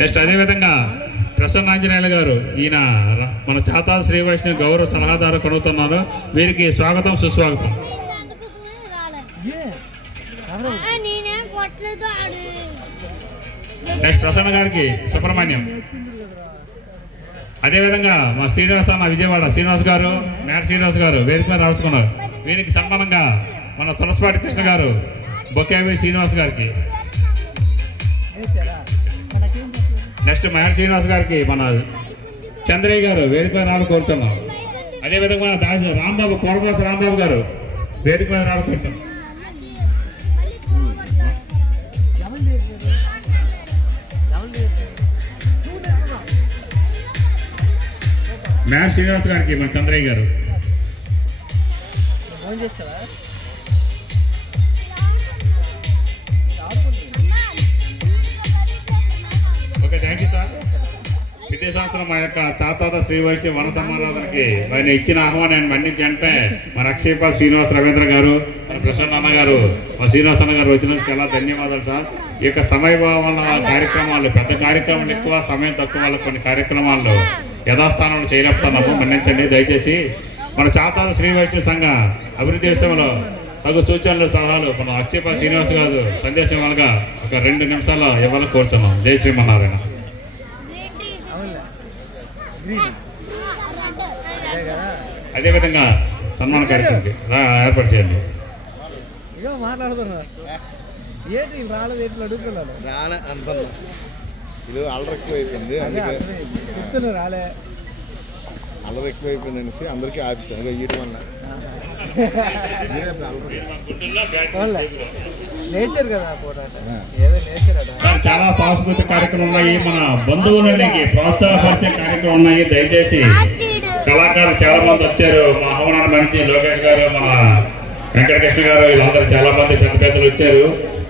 Next అదేవిధంగా ప్రసన్న ఆంజనేయులు గారు ఈయన మన చాతా శ్రీ వైష్ణవి గౌరవ సలహాదారు కనుగుతున్నారు. వీరికి స్వాగతం సుస్వాగతం. నెక్స్ట్ ప్రసన్న గారికి సుబ్రహ్మణ్యం. అదేవిధంగా మా శ్రీనివాస అన్న విజయవాడ శ్రీనివాస్ గారు మేడ శ్రీనివాస్ గారు వేదిక మీద రాసుకున్నారు. వీరికి సన్మానంగా మన తులసిపాటి కృష్ణ గారు బొకేవి శ్రీనివాస్ గారికి. నెక్స్ట్ మహేష్ శ్రీనివాస్ గారికి మన చంద్రయ్య గారు వేదిక మీద రావాలి కోరుతున్నాం. అదేవిధంగా మన దాసి రాంబాబు కోరకోస రాంబాబు గారు వేదిక మీద రావాలి కోరుతున్నాం. మహేష్ శ్రీనివాస్ గారికి మన చంద్రయ్య గారు. ఓకే థ్యాంక్ యూ సార్ విద్యా సంవత్సరం మా యొక్క చాతాత శ్రీవైష్ణి వన సమారాధనకి ఆయన ఇచ్చిన ఆహ్వానాన్ని మన్నించి అంటే మన అక్షయపాల్ శ్రీనివాస్ రవీంద్ర గారు మన ప్రసన్న అన్న గారు మన శ్రీనివాస్ అన్న గారు వచ్చినందుకు చాలా ధన్యవాదాలు సార్ ఈ యొక్క సమయభావం కార్యక్రమాలు పెద్ద కార్యక్రమాలు ఎక్కువ సమయం తక్కువ వల్ల కొన్ని కార్యక్రమాల్లో యథాస్థానంలో చేయలేపుతున్నాము మన్నించండి. దయచేసి మన చాతాత శ్రీవైష్ణవ సంఘ అభివృద్ధి విషయంలో తగు సూచనలు సలహాలు. మన అక్షయపాల్ శ్రీనివాస్ గారు సందేశం ఇవ్వాలిగా ఒక రెండు నిమిషాల్లో ఇవ్వాలని కోరుతున్నాం జై శ్రీమన్నారాయణ. అదే అదేవిధంగా సన్మాన కార్యక్రమం ఏర్పాటు చేయండి. ఇగో మాట్లాడుతున్నారు. ఏంటి? రాలేదు ఏంటి? అడుగుతున్నాను. రాలే ఇది అల్లరి ఎక్కువ అయిపోయింది అదే అందుకే అర్థమైంది. చెప్తున్నారు రాలే. అల్లరి ఎక్కువ అయిపోయింది అనేసి అందరికీ ఆపిస్తాను ఇక వీటి నేచర్ కదా చాలా సాంస్కృతిక కార్యక్రమాలు ఉన్నాయి. మన బంధువులకి ప్రోత్సాహపరిచే కార్యక్రమం ఉన్నాయి. దయచేసి కళాకారులు చాలా మంది వచ్చారు. మా ఆహ్వానాన్ని మనిషి లోకేష్ గారు మన వెంకటకృష్ణ గారు వీళ్ళందరూ చాలా మంది పెద్ద పెద్దలు వచ్చారు.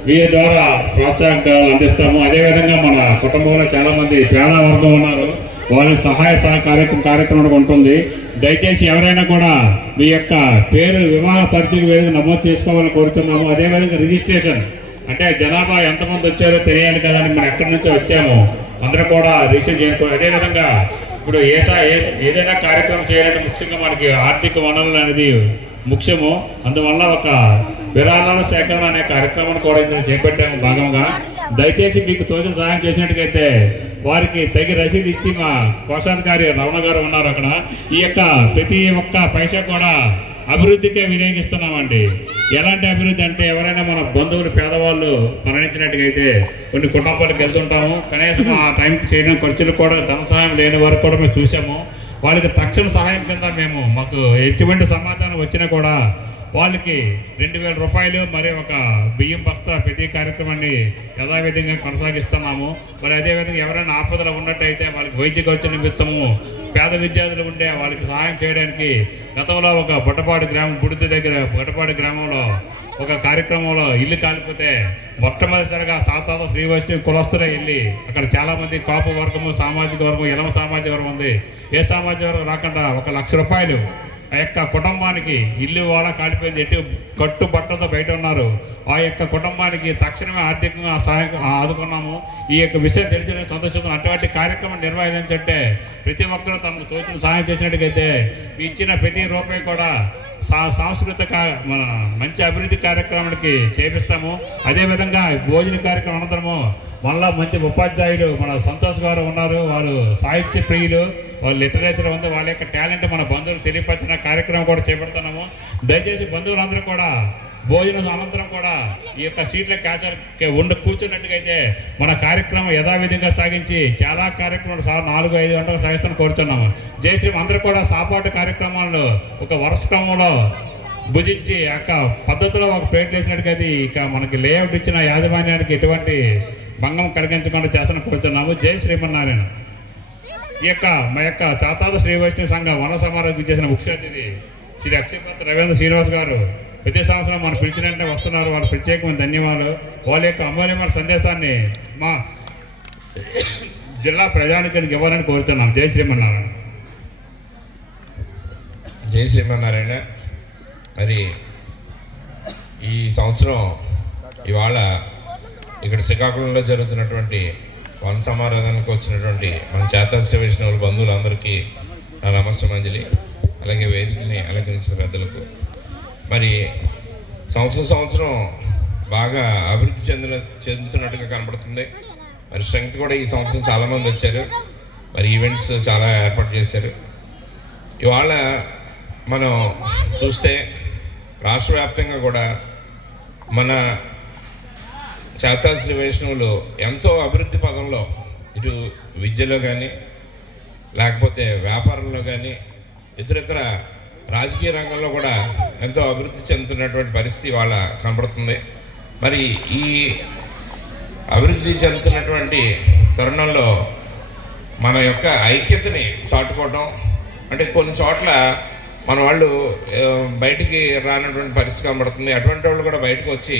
వీరి ద్వారా ప్రోత్సాహకాలు అందిస్తాము. అదేవిధంగా మన కుటుంబంలో చాలా మంది పేద వర్గం ఉన్నారు. వారి సహాయ సహాయ కార్యక్రమం కార్యక్రమం కూడా ఉంటుంది. దయచేసి ఎవరైనా కూడా మీ యొక్క పేరు వివాహ పరిచయం వేదిక నమోదు చేసుకోవాలని కోరుతున్నాము అదేవిధంగా రిజిస్ట్రేషన్. అంటే జనాభా ఎంతమంది వచ్చారో తెలియాలి కదా అని మనం ఎక్కడి నుంచో వచ్చాము అందరూ కూడా రిజిస్టర్ చేసుకోవాలి అదేవిధంగా ఇప్పుడు ఏ ఏదైనా కార్యక్రమం చేయాలంటే ముఖ్యంగా మనకి ఆర్థిక వనరులు అనేది ముఖ్యము. అందువల్ల ఒక విరాళాల సేకరణ అనే కార్యక్రమాన్ని కూడా ఇందులో చేపట్టాము భాగంగా. దయచేసి మీకు తోచిన సహాయం చేసినట్టుగైతే వారికి తగి రసీదు ఇచ్చి మా కోశాధికారి రమణ గారు ఉన్నారు అక్కడ. ఈ యొక్క ప్రతి ఒక్క పైసా కూడా అభివృద్ధికే వినియోగిస్తున్నామండి. ఎలాంటి అభివృద్ధి అంటే ఎవరైనా మన బంధువులు పేదవాళ్ళు మరణించినట్టుగైతే కొన్ని కుటుంబాలకు వెళ్తుంటాము. కనీసం ఆ టైంకి చేయడం ఖర్చులు కూడా ధన సహాయం లేని వరకు కూడా మేము చూసాము. వాళ్ళకి తక్షణ సహాయం కింద మేము మాకు ఎటువంటి సమాచారం వచ్చినా కూడా వాళ్ళకి రెండు వేల రూపాయలు మరి ఒక బియ్యం బస్తా ప్రతి కార్యక్రమాన్ని యథావిధంగా కొనసాగిస్తున్నాము. మరి అదేవిధంగా ఎవరైనా ఆపదలు ఉన్నట్టయితే వాళ్ళకి వైద్య ఖర్చు నిమిత్తము పేద విద్యార్థులు ఉండే వాళ్ళకి సహాయం చేయడానికి గతంలో ఒక బుట్టపాడు గ్రామం బుడిద దగ్గర బుట్టపాడు గ్రామంలో ఒక కార్యక్రమంలో ఇల్లు కాలిపోతే మొట్టమొదటిసారిగా సాతాత శ్రీ కులస్తులే వెళ్ళి అక్కడ చాలామంది కాపు వర్గము సామాజిక వర్గం ఎలమ సామాజిక వర్గం ఉంది. ఏ సామాజిక వర్గం రాకుండా ఒక లక్ష రూపాయలు ఆ యొక్క కుటుంబానికి ఇల్లు వాళ్ళ కాలిపోయింది ఎటు కట్టు బట్టలతో బయట ఉన్నారు. ఆ యొక్క కుటుంబానికి తక్షణమే ఆర్థికంగా సహాయం ఆదుకున్నాము. ఈ యొక్క విషయం తెలిసిన సంతోషిస్తున్నాం. అటువంటి కార్యక్రమం నిర్వహించంటే ప్రతి ఒక్కరూ తమకు తోచిన సహాయం చేసినట్టుగైతే ఇచ్చిన ప్రతి రూపాయి కూడా సా సాంస్కృతిక మన మంచి అభివృద్ధి కార్యక్రమానికి చేపిస్తాము. అదేవిధంగా భోజన కార్యక్రమం అనంతరము మళ్ళీ మంచి ఉపాధ్యాయులు మన సంతోష్ గారు ఉన్నారు. వారు సాహిత్య ప్రియులు. వాళ్ళు లిటరేచర్ ఉంది వాళ్ళ యొక్క టాలెంట్ మన బంధువులు తెలియపరిచిన కార్యక్రమం కూడా చేపడుతున్నాము. దయచేసి బంధువులందరూ కూడా భోజనం అనంతరం కూడా ఈ యొక్క సీట్ల క్యాచర్ ఉండి కూర్చున్నట్టుగైతే మన కార్యక్రమం యథావిధంగా సాగించి చాలా కార్యక్రమాలు సా నాలుగు ఐదు గంటలు సాగిస్తాను కోరుచున్నాము. జయశ్రీ అందరూ కూడా సాపాటు కార్యక్రమాల్లో ఒక వరుస క్రమంలో భుజించి యొక్క పద్ధతిలో ఒక ప్లేట్ వేసినట్టుగైతే ఇక మనకి లేఅవుట్ ఇచ్చిన యాజమాన్యానికి ఎటువంటి భంగం కలిగించకుండా చేస్తాను కోరుచున్నాము. జై శ్రీమన్నారాయణ. ఈ యొక్క మా యొక్క చాతాల శ్రీ వైష్ణవ సంఘ వన సమారోహం చేసిన ముఖ్య అతిథి శ్రీ అక్షయపతి రవీంద్ర శ్రీనివాస్ గారు. ప్రతి సంవత్సరం మనం పిలిచిన వెంటనే వస్తున్నారు. వాళ్ళ ప్రత్యేకమైన ధన్యవాదాలు. వాళ్ళ యొక్క అమూల్యమైన సందేశాన్ని మా జిల్లా ప్రజానికానికి ఇవ్వాలని కోరుతున్నాం. జై శ్రీమన్నారాయణ. జై శ్రీమన్నారాయణ. మరి ఈ సంవత్సరం ఇవాళ ఇక్కడ శ్రీకాకుళంలో జరుగుతున్నటువంటి వన సమారాధనకు వచ్చినటువంటి మన చేతాశ్రీ వైష్ణవుల బంధువులందరికీ నా నమస్సమాంజలి అలాగే వేదికని అలంకరించిన పెద్దలకు. మరి సంవత్సరం సంవత్సరం బాగా అభివృద్ధి చెందిన చెందుతున్నట్టుగా కనబడుతుంది. మరి స్ట్రెంగ్త్ కూడా ఈ సంవత్సరం చాలామంది వచ్చారు. మరి ఈవెంట్స్ చాలా ఏర్పాటు చేశారు. ఇవాళ మనం చూస్తే రాష్ట్ర వ్యాప్తంగా కూడా మన శాతాశ్రీ వైష్ణవులు ఎంతో అభివృద్ధి పదంలో ఇటు విద్యలో కానీ లేకపోతే వ్యాపారంలో కానీ ఇతరితర రాజకీయ రంగంలో కూడా ఎంతో అభివృద్ధి చెందుతున్నటువంటి పరిస్థితి వాళ్ళ కనబడుతుంది. మరి ఈ అభివృద్ధి చెందుతున్నటువంటి తరుణంలో మన యొక్క ఐక్యతని చాటుకోవడం అంటే కొన్ని చోట్ల మన వాళ్ళు బయటికి రానటువంటి పరిస్థితి కనబడుతుంది. అటువంటి వాళ్ళు కూడా బయటకు వచ్చి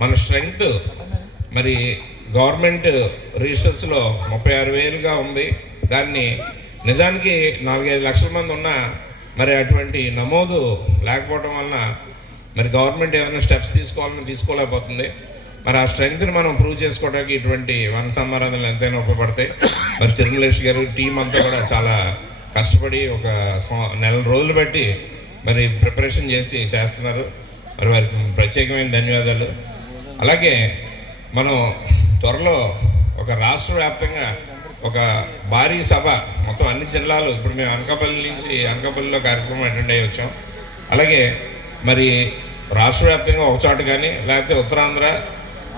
మన స్ట్రెంగ్త్ మరి గవర్నమెంట్ రిజిస్టర్స్లో ముప్పై ఆరు వేలుగా ఉంది. దాన్ని నిజానికి నాలుగైదు లక్షల మంది ఉన్నా మరి అటువంటి నమోదు లేకపోవడం వలన మరి గవర్నమెంట్ ఏమైనా స్టెప్స్ తీసుకోవాలని తీసుకోలేకపోతుంది. మరి ఆ స్ట్రెంగ్త్ని మనం ప్రూవ్ చేసుకోవడానికి ఇటువంటి వన సంబరాధనలు ఎంతైనా ఉపయోగపడతాయి. మరి తిరుమలేష్ గారు టీం అంతా కూడా చాలా కష్టపడి ఒక నెల రోజులు బట్టి మరి ప్రిపరేషన్ చేసి చేస్తున్నారు. మరి వారికి ప్రత్యేకమైన ధన్యవాదాలు. అలాగే మనం త్వరలో ఒక రాష్ట్ర వ్యాప్తంగా ఒక భారీ సభ మొత్తం అన్ని జిల్లాలు ఇప్పుడు మేము అనకాపల్లి నుంచి అనకాపల్లిలో కార్యక్రమం అటెండ్ అయ్యి వచ్చాం. అలాగే మరి రాష్ట్ర వ్యాప్తంగా ఒక చోట కానీ లేకపోతే ఉత్తరాంధ్ర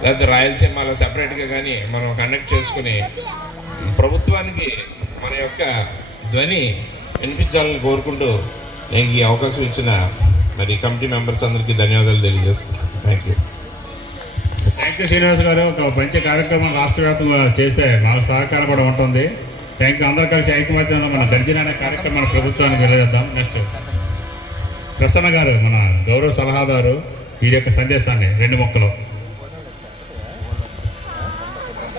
లేకపోతే రాయలసీమ అలా సపరేట్గా కానీ మనం కండక్ట్ చేసుకుని ప్రభుత్వానికి మన యొక్క ధ్వని వినిపించాలని కోరుకుంటూ నేను ఈ అవకాశం ఇచ్చిన మరి కమిటీ మెంబర్స్ అందరికీ ధన్యవాదాలు తెలియజేసుకుంటాను thank you thank you Srinivas garu. ఒక మంచి కార్యక్రమం రాష్ట్ర వ్యాప్తంగా చేస్తే మాకు సహకారం కూడా ఉంటుంది. థ్యాంక్ యూ అందరూ కలిసి ఐకమత్యంగా మన గర్జన అనే కార్యక్రమాన్ని ప్రభుత్వానికి వెళ్ళేద్దాం నెక్స్ట్ ప్రసన్న గారు మన గౌరవ సలహాదారు వీరి యొక్క సందేశాన్ని రెండు మొక్కలు.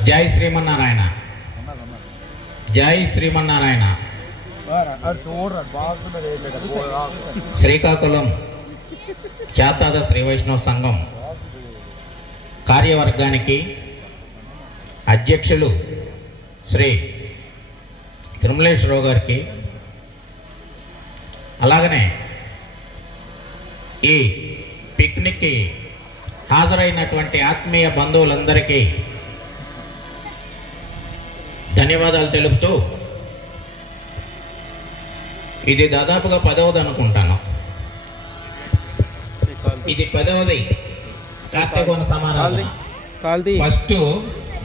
జై శ్రీమన్నారాయణ. జై శ్రీమన్నారాయణ. శ్రీకాకుళం. చేతాద శ్రీ వైష్ణవ సంఘం. కార్యవర్గానికి అధ్యక్షులు శ్రీ తిరుమలేశ్వరరావు గారికి అలాగనే ఈ పిక్నిక్కి హాజరైనటువంటి ఆత్మీయ బంధువులందరికీ ధన్యవాదాలు తెలుపుతూ ఇది దాదాపుగా పదవది అనుకుంటాను ఇది పదవది. కార్తీకోన సమారాధన. ఫస్ట్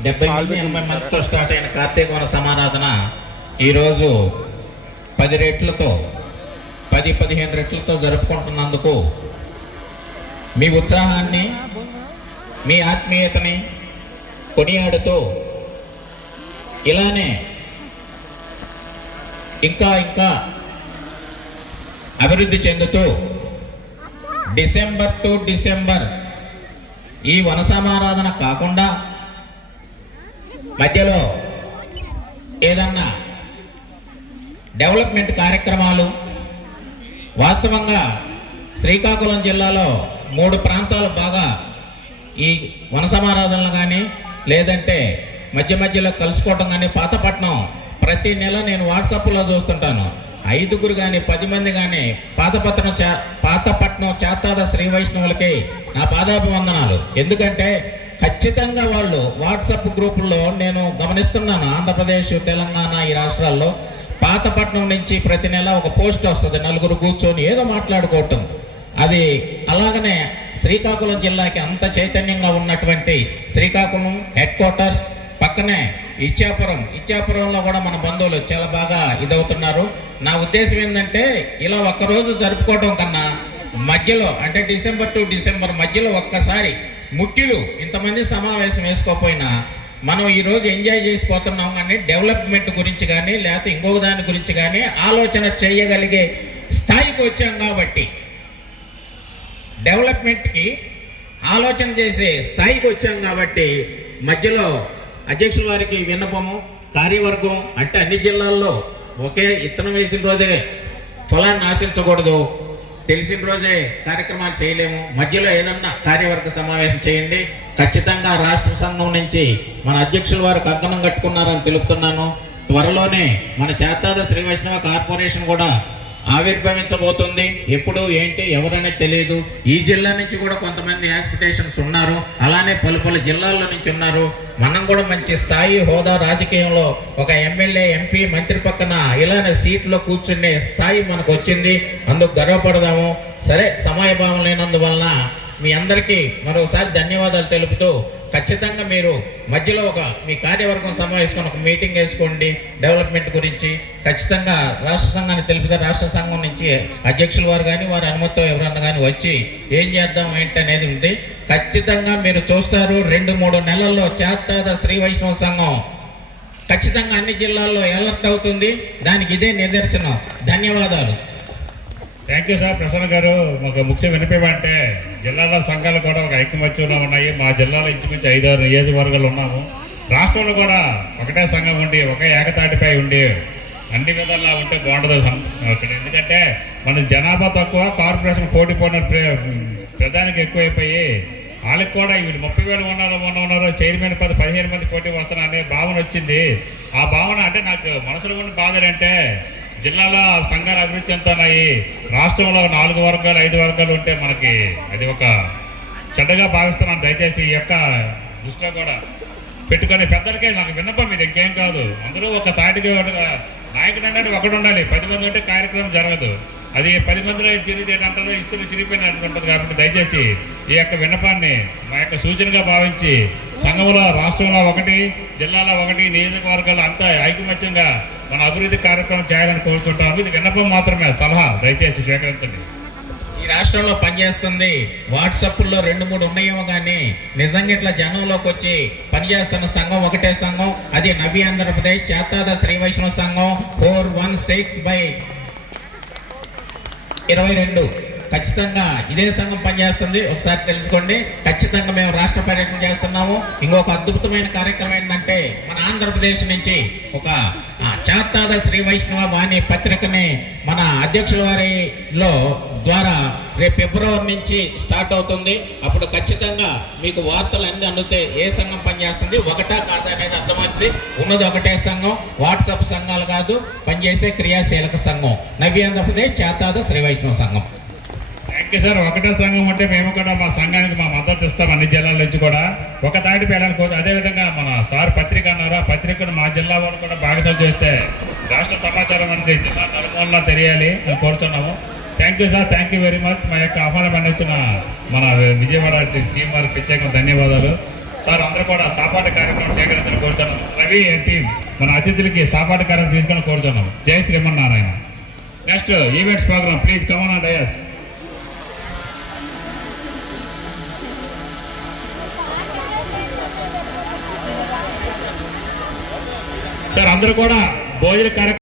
డెబ్బై ఎనభై మందితో స్టార్ట్ అయిన కార్తీకోన సమారాధన. ఈరోజు పది రెట్లతో పది పదిహేను రెట్లతో జరుపుకుంటున్నందుకు మీ ఉత్సాహాన్ని మీ ఆత్మీయతని కొనియాడుతూ ఇలానే ఇంకా ఇంకా అభివృద్ధి చెందుతూ డిసెంబర్ టు డిసెంబర్ ఈ వన సమారాధన కాకుండా మధ్యలో ఏదన్నా డెవలప్మెంట్ కార్యక్రమాలు వాస్తవంగా శ్రీకాకుళం జిల్లాలో మూడు ప్రాంతాలు బాగా ఈ వన సమారాధనలు కానీ లేదంటే మధ్య మధ్యలో కలుసుకోవటం కానీ పాతపట్నం ప్రతి నెల నేను వాట్సాప్లో చూస్తుంటాను. ఐదుగురు కానీ పది మంది కానీ పాతపట్నం చే పాతపట్నం చేతాద శ్రీ వైష్ణవులకి నా పాదాభివందనాలు. ఎందుకంటే ఖచ్చితంగా వాళ్ళు వాట్సాప్ గ్రూపుల్లో నేను గమనిస్తున్నాను. ఆంధ్రప్రదేశ్ తెలంగాణ ఈ రాష్ట్రాల్లో పాతపట్నం నుంచి ప్రతి నెల ఒక పోస్ట్ వస్తుంది. నలుగురు కూర్చొని ఏదో మాట్లాడుకోవటం. అది అలాగనే శ్రీకాకుళం జిల్లాకి అంత చైతన్యంగా ఉన్నటువంటి శ్రీకాకుళం హెడ్ క్వార్టర్స్ పక్కనే ఇచ్చాపురం. ఇచ్చాపురంలో కూడా మన బంధువులు చాలా బాగా ఇదవుతున్నారు. నా ఉద్దేశం ఏంటంటే ఇలా ఒక్కరోజు జరుపుకోవడం కన్నా మధ్యలో అంటే డిసెంబర్ టు డిసెంబర్ మధ్యలో ఒక్కసారి ముఖ్యులు ఇంతమంది సమావేశం వేసుకోకపోయినా మనం ఈరోజు ఎంజాయ్ చేసిపోతున్నాం కానీ డెవలప్మెంట్ గురించి కానీ లేకపోతే ఇంకొక దాని గురించి కానీ ఆలోచన చేయగలిగే స్థాయికి వచ్చాం కాబట్టి డెవలప్మెంట్కి ఆలోచన చేసే స్థాయికి వచ్చాం కాబట్టి మధ్యలో అధ్యక్షుల వారికి విన్నపము కార్యవర్గం అంటే అన్ని జిల్లాల్లో ఒకే ఇత్తనం వేసిన రోజే పొలాన్ని ఆశించకూడదు. తెలిసిన రోజే కార్యక్రమాలు చేయలేము. మధ్యలో ఏదన్నా కార్యవర్గ సమావేశం చేయండి. ఖచ్చితంగా రాష్ట్ర సంఘం నుంచి మన అధ్యక్షుల వారు కంకణం కట్టుకున్నారని తెలుపుతున్నాను. త్వరలోనే మన చేతాద శ్రీ వైష్ణవ కార్పొరేషన్ కూడా ఆవిర్భవించబోతుంది. ఎప్పుడు ఏంటి ఎవరనే తెలియదు ఈ జిల్లా నుంచి కూడా కొంతమంది యాస్పిటేషన్స్ ఉన్నారు. అలానే పలు పలు జిల్లాల్లో నుంచి ఉన్నారు. మనం కూడా మంచి స్థాయి హోదా రాజకీయంలో ఒక ఎమ్మెల్యే ఎంపీ మంత్రి పక్కన ఇలానే సీట్లో కూర్చునే స్థాయి మనకు వచ్చింది అందుకు గర్వపడదాము. సరే సమయభావం లేనందువలన మీ అందరికీ మరోసారి ధన్యవాదాలు తెలుపుతూ ఖచ్చితంగా మీరు మధ్యలో ఒక మీ కార్యవర్గం సమావేశం ఒక మీటింగ్ వేసుకోండి. డెవలప్మెంట్ గురించి ఖచ్చితంగా రాష్ట్ర సంఘాన్ని తెలిపితే రాష్ట్ర సంఘం నుంచి అధ్యక్షుల వారు కానీ వారి అనుమతితో ఎవరన్నా కానీ వచ్చి ఏం చేద్దాం ఏంటి అనేది ఉంది. ఖచ్చితంగా మీరు చూస్తారు రెండు మూడు నెలల్లో చేస్తాద శ్రీ వైష్ణవ సంఘం ఖచ్చితంగా అన్ని జిల్లాల్లో ఎలర్ట్ అవుతుంది. దానికి ఇదే నిదర్శనం. ధన్యవాదాలు. థ్యాంక్ యూ సార్ ప్రసన్న గారు మాకు ముఖ్య వినిపించమంటే జిల్లాలో సంఘాలు కూడా ఒక ఐక్యమత్యంలో ఉన్నాయి మా జిల్లాలో ఇంచుమించు ఐదారు నియోజకవర్గాలు ఉన్నాము. రాష్ట్రంలో కూడా ఒకటే సంఘం ఉండి ఒకే ఏకతాటిపై ఉండి అన్ని విధాలా ఉంటే బాగుంటుంది. అక్కడ ఎందుకంటే మన జనాభా తక్కువ కార్పొరేషన్ పోటీ పోయిన ప్ర- ప్రజానికి ఎక్కువైపోయి వాళ్ళకి కూడా వీళ్ళు ముప్పై వేలు ఉన్నారు మొన్న ఉన్నారు చైర్మన్ పది పదిహేను మంది పోటీ వస్తున్నారు అనే భావన వచ్చింది. ఆ భావన అంటే నాకు మనసులో ఉన్న బాధలు అంటే జిల్లాలో సంఘాలు అభివృద్ధి చెందుతున్నాయి రాష్ట్రంలో నాలుగు వర్గాలు ఐదు వర్గాలు ఉంటే మనకి అది ఒక చెడ్డగా భావిస్తున్నాను దయచేసి ఈ యొక్క దృష్టిలో కూడా పెట్టుకునే పెద్దలకే నాకు విన్నపం ఇది. ఇంకేం కాదు. అందరూ ఒక తాటికి ఒక నాయకుడు అంటే ఒకడు ఉండాలి. పది మంది ఉంటే కార్యక్రమం జరగదు. అది పది మందిలో చిరిగి అంటారో ఇస్తులు చిరిగిపోయిన అనుకుంటుంది కాబట్టి దయచేసి ఈ యొక్క విన్నపాన్ని మా యొక్క సూచనగా భావించి సంఘంలో రాష్ట్రంలో ఒకటి జిల్లాలో ఒకటి నియోజకవర్గాలు అంతా ఐకమత్యంగా మన అభివృద్ధి కార్యక్రమం చేయాలని కోరుతుంటాము ఇది విన్నపం మాత్రమే. సలహా దయచేసి స్వీకరించండి. ఈ రాష్ట్రంలో పనిచేస్తుంది వాట్సాప్లో రెండు మూడు ఉన్నాయేమో కానీ నిజంగా ఇట్లా జనంలోకి వచ్చి పనిచేస్తున్న సంఘం ఒకటే సంఘం. అది నవి ఆంధ్రప్రదేశ్ చేతాద శ్రీ వైష్ణవ సంఘం ఫోర్ వన్ సిక్స్ బై ఇరవై రెండు. ఖచ్చితంగా ఇదే సంఘం పనిచేస్తుంది. ఒకసారి తెలుసుకోండి. ఖచ్చితంగా మేము రాష్ట్ర పర్యటన చేస్తున్నాము. ఇంకొక అద్భుతమైన కార్యక్రమం ఏంటంటే మన ఆంధ్రప్రదేశ్ నుంచి ఒక చాత్తాద చాతాద శ్రీ వైష్ణవ వాణి పత్రికని మన అధ్యక్షుల వారిలో ద్వారా రేపు ఫిబ్రవరి నుంచి స్టార్ట్ అవుతుంది. అప్పుడు ఖచ్చితంగా మీకు వార్తలు అన్ని అందుతాయి ఏ సంఘం పనిచేస్తుంది? ఒకటా కాదా అనేది అర్థమవుతుంది. ఉన్నది ఒకటే సంఘం. వాట్సాప్ సంఘాలు కాదు. పనిచేసే క్రియాశీలక సంఘం. నవ్యాంధ్రప్రదేశ్ చేతాద శ్రీ వైష్ణవ సంఘం. వెంకటేశ్వర సార్ ఒకటే సంఘం ఉంటే మేము కూడా మా సంఘానికి మా మద్దతు ఇస్తాం అన్ని జిల్లాల నుంచి కూడా. ఒక దాటి పేలాలని కోరు అదేవిధంగా మన సార్ పత్రిక అన్నారు ఆ పత్రికను మా జిల్లా వాళ్ళు కూడా భాగస్వామ్యం చేస్తే రాష్ట్ర సమాచారం అనేది జిల్లా నలుమూలలా తెలియాలి మేము కోరుతున్నాము. Thank you sir thank you very much మా యొక్క ఆహ్వానం అందించిన మన విజయవాడ టీం వారికి ప్రత్యేకంగా ధన్యవాదాలు. సార్ అందరూ కూడా సాపాటు కార్యక్రమం సేకరించడం కోరుతున్నాం రవి ఎంపీ మన అతిథులకి సాపాటు కార్యక్రమం తీసుకొని కోరుతున్నాం జై Srimannarayana. Next events programme please come on and dais sir అందరూ కూడా భోజన కార్యక్రమం